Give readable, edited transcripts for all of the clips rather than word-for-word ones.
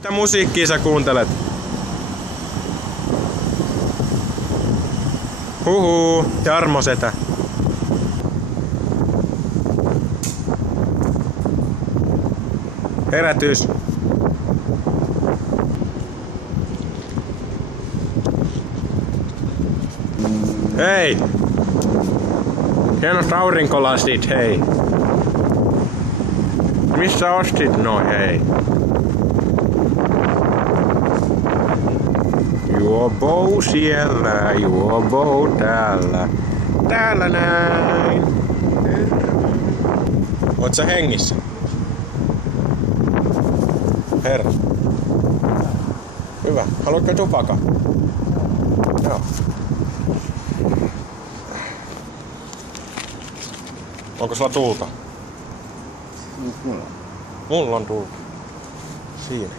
Mitä musiikkia sä kuuntelet? Huhuu, Jarmo setä. Herätys. Hei! Hienot aurinkolasit, hei! Missä ostit noi, hei? Juopou siellä, juopou täällä. Täällä näin. Oot sä hengissä? Herra. Hyvä. Haluatko tupaka? Joo. Onko sulla tuulta? Mulla on tuulta. Siinä.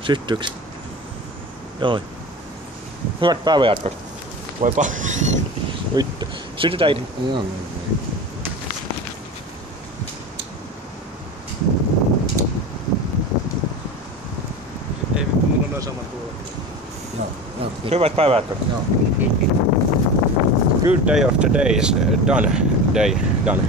Syttyks? Joo. Hyvät päivänjatkot. Voipa. Vittu. Sytytä itse. Joo. Ei vittu, mulla on noin sama tuolla. Joo. Hyvät päivänjatkot. Joo. Good day of the day is done. Day done.